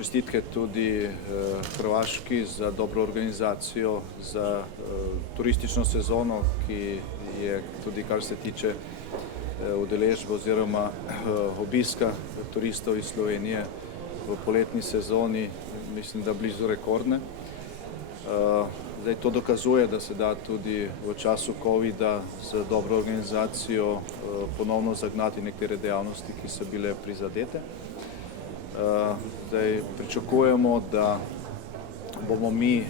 čestitke tudi Hrvaški za dobro organizacijo za turistično sezono, ki je tudi, kar se tiče udeležbe oziroma obiska turistov iz Slovenije v poletni sezoni, mislim, da blizu rekordne. Zdaj to dokazuje, da se da tudi v času covida z dobro organizacijo ponovno zagnati nekatere dejavnosti, ki so bile prizadete. Zdaj pričakujemo, da bomo mi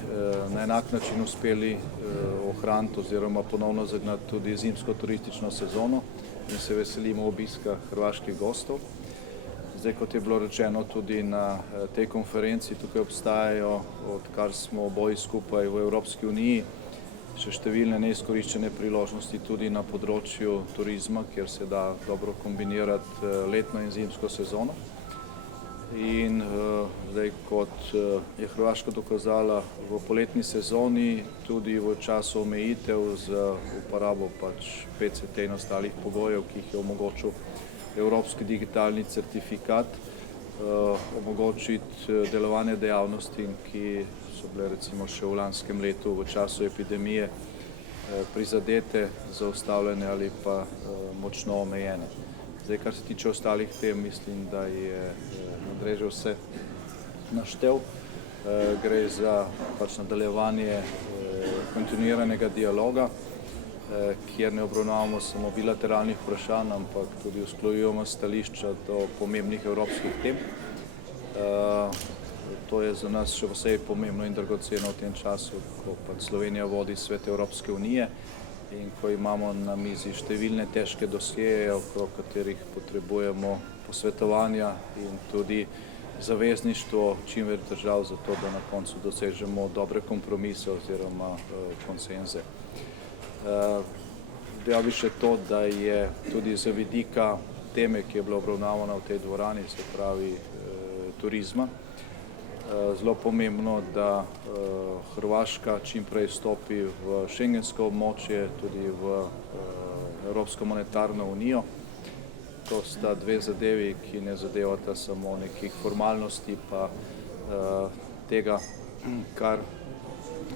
na enak način uspeli ohraniti oziroma ponovno zagnati tudi zimsko turistično sezono in se veselimo obiska hrvaških gostov. Zdaj, kot je bilo rečeno tudi na tej konferenci, tukaj obstajajo, odkar smo oboji skupaj v Evropski uniji, še številne neizkoriščene priložnosti tudi na področju turizma, kjer se da dobro kombinirati letno in zimsko sezono. In zdaj, kot je Hrvaška dokazala v poletni sezoni, tudi v času omejitev z uporabo PCT in ostalih pogojev, ki jih je omogočil Evropski digitalni certifikat, omogočiti delovanje dejavnosti, ki so bile recimo še v lanskem letu v času epidemije prizadete, zaustavljene ali pa močno omejene. Zdaj, kar se tiče ostalih tem, mislim, da je Andrej že vse naštel. Gre za nadaljevanje kontinuiranega dialoga, kjer ne obravnavamo samo bilateralnih vprašanj, ampak tudi usklajujemo stališča do pomembnih evropskih tem. To je za nas še posebej pomembno in dragoceno v tem času, ko Slovenija vodi Svet Evropske unije in ko imamo na mizi številne težke dosjeje, okrog katerih potrebujemo posvetovanja in tudi zavezništvo čim več držav za to, da na koncu dosežemo dobre kompromise oziroma konsenze. Dejal bi še to, da je tudi z vidika teme, ki je bila obravnavana v tej dvorani, se pravi turizma, zelo pomembno, da Hrvaška čim prej stopi v šengensko območje, tudi v Evropsko monetarno unijo. To sta dve zadevi, ki ne zadevata samo nekih formalnosti, pa tega, kar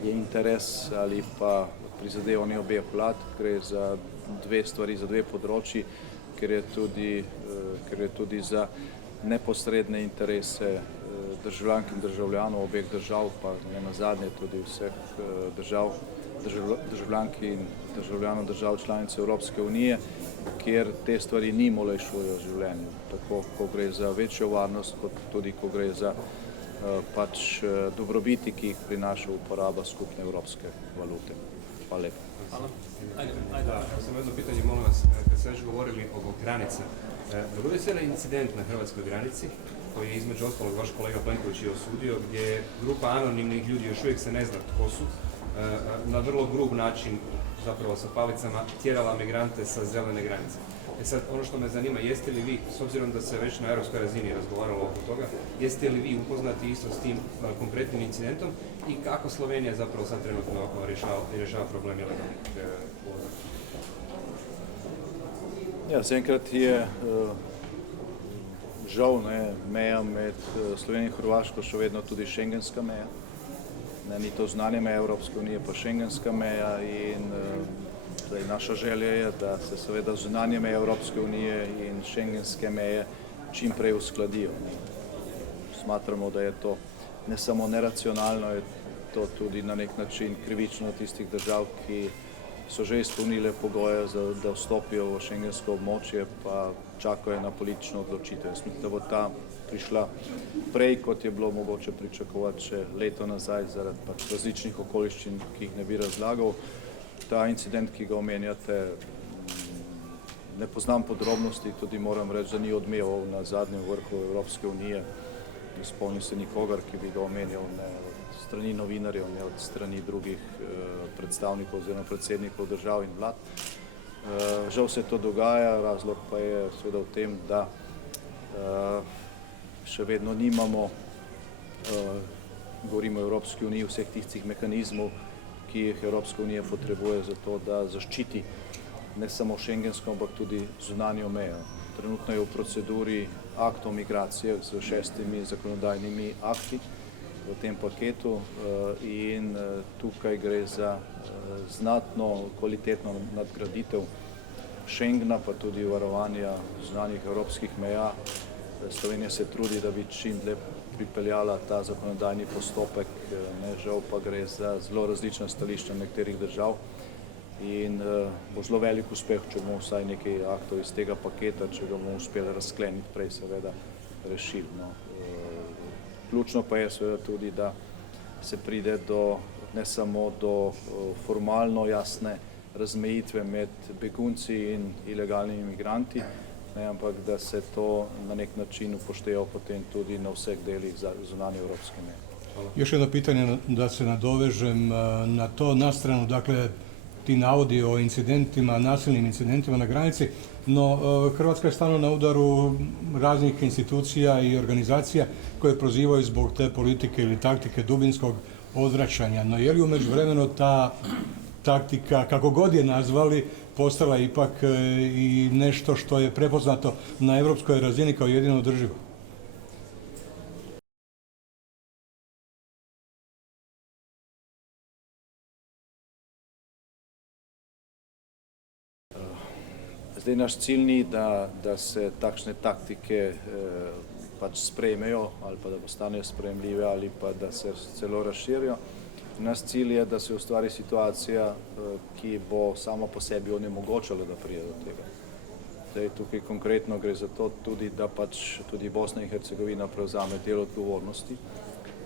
je interes ali pa prizadevanje obeh vlad. Gre za dve stvari, za dve področji, ker je tudi za neposredne interese državljank in državljanov obeh držav, pa ne nazadnje tudi vseh državljank in državljanov držav članic Evropske unije, kjer te stvari njim olajšujejo življenje, tako ko gre za večjo varnost, kot tudi ko gre za dobrobiti, ki jih prinaša uporaba skupne evropske valute. Hvala lepa. Hvala. Samo jedno pitanje, molim vas, kad ste već govorili o granice, dogodio se jedan incident na hrvatskoj granici, koji je između ostalog vaš kolega Plenković je osudio, gdje grupa anonimnih ljudi, još uvijek se ne zna tko su, na vrlo grub način, zapravo sa palicama, tjerala migrante sa zelene granice. Sad, ono što me zanima, jeste li vi, s obzirom da se već na europskoj razini razgovaralo oko toga, jeste li vi upoznati isto s tim konkretnim incidentom i kako Slovenija zapravo sad trenutno rješava problem ilegalnih ulaza? Ja, zaenkrat je žal meja med Slovenijo in Hrvaško še vedno tudi šengenska meja. Ni to zunanja meja Evropske unije, pa šengenska meja in naša želja je, da se seveda zunanje meje Evropske unije in šengenske meje čim prej uskladijo. Smatramo, da je to ne samo neracionalno, je to tudi na nek način krivično tistih držav, ki so že izpolnile pogoje, da vstopijo v šengensko območje, pa čakajo na politično odločitev. Jaz mislim, da bo ta prišla prej, kot je bilo mogoče pričakovati še leto nazaj, zaradi različnih okoliščin, ki jih ne bi razlagal. Ta incident, ki ga omenjate, ne poznam podrobnosti, tudi moram reči, da ni odmeval na zadnjem vrhu Evropske unije. Ne spomnim se nikogar, ki bi ga omenjal, ne od strani novinarjev, ne od strani drugih predstavnikov oziroma predsednikov držav in vlad. Žal se to dogaja, razlog pa je seveda v tem, da še vedno nimamo, govorimo o Evropski uniji, vseh tistih mehanizmov, ki jih Evropska unija potrebuje za to, da zaščiti ne samo šengensko, ampak tudi zunanjo mejo. Trenutno je v proceduri akt o migracijah z 6 zakonodajnimi akti v tem paketu in tukaj gre za znatno kvalitetno nadgraditev Schengna, pa tudi varovanja zunanjih evropskih meja. Slovenija se trudi, da bi čim dlje pripeljala ta zakonodajni postopek, žal pa gre za zelo različna stališča nekaterih držav in bo zelo velik uspeh, če bomo vsaj nekaj aktov iz tega paketa, če ga bomo uspeli razkleniti prej, seveda rešili. Ključno pa je seveda tudi, da se pride ne samo do formalno jasne razmejitve med begunci in ilegalnimi migranti, ampak da se to na nek način upošteva potem tudi na vseh delih zunanje evropske meje. Još jedno pitanje da se nadovežem na to, na stranu, dakle, ti navodi o incidentima, nasilnim incidentima na granici, no Hrvatska je stalno na udaru raznih institucija i organizacija koje prozivaju zbog te politike ili taktike dubinskog odvraćanja. No je li u međuvremenu ta taktika, kako god je nazvali, postala ipak i nešto što je prepoznato na europskoj razini kao jedino održivo? Zdaj, naš cilj ni, da se takšne taktike pač sprejmejo ali pa da postanejo sprejemljive ali pa da se celo razširijo. Naš cilj je, da se ustvari situacija, ki bo sama po sebi onemogočala, da pride do tega. Zdaj, tukaj konkretno gre za to tudi, da pač tudi Bosna in Hercegovina prevzame del odgovornosti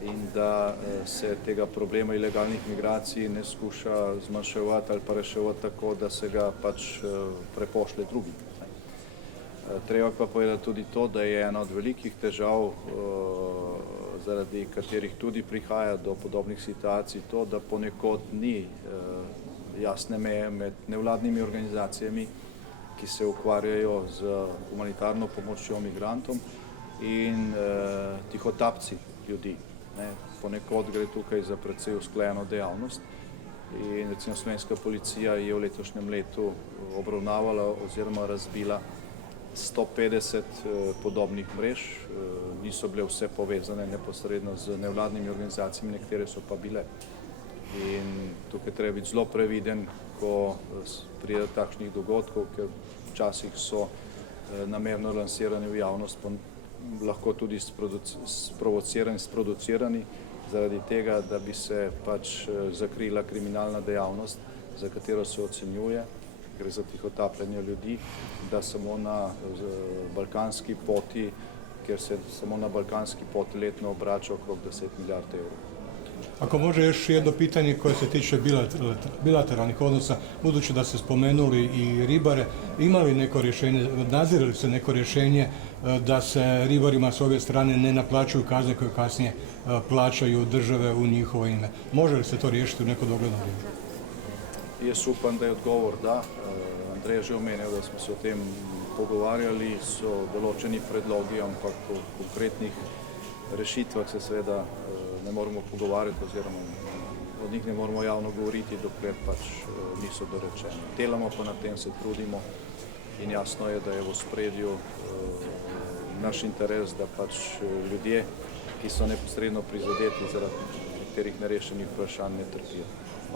in da se tega problema ilegalnih migracij ne skuša zmanjševati ali pa reševati tako, da se ga pač prepošlje drugim. Treba pa povedati tudi to, da je ena od velikih težav, zaradi katerih tudi prihaja do podobnih situacij, to, da ponekod ni jasne meje med nevladnimi organizacijami, ki se ukvarjajo z humanitarno pomočjo migrantom in tihotapci ljudi. Ponekod gre tukaj za precej usklajeno dejavnost in recimo slovenska policija je v letošnjem letu obravnavala oziroma razbila 150 podobnih mrež, niso bile vse povezane neposredno z nevladnimi organizacijami, nekatere so pa bile. In tukaj treba biti zelo previden, ko pride do takšnih dogodkov, ker včasih so namerno lansirani v javnost, lahko tudi sprovocirani, sproducirani zaradi tega, da bi se pač zakrila kriminalna dejavnost, za katero se ocenjuje, gre za tihotapljanje ljudi, da samo na balkanski poti, ker se samo na balkanski poti letno obrača okrog 10 milijard evrov. Ako može još jedno pitanje koje se tiče bilateralnih odnosa, budući da ste spomenuli i ribare, ima li neko rješenje, nadzire li se neko rješenje da se ribarima s ove strane ne naplaćuju kazne koje kasnije plaćaju države u njihovo ime? Može li se to riješiti u neko dogledno vrijeme? Jaz upam, da je odgovor da. Andrej je že omenil, da smo se o tem pogovarjali, so določeni predlogi, ampak o konkretnih rešitvah se seveda ne moramo pogovarjati oziroma od njih ne moramo javno govoriti, dokler pač niso dorečeni. Delamo pa na tem, se trudimo in jasno je, da je v ospredju naš interes, da pač ljudje, ki so neposredno prizadeti zaradi nekaterih nerešenih vprašanj, ne trpijo.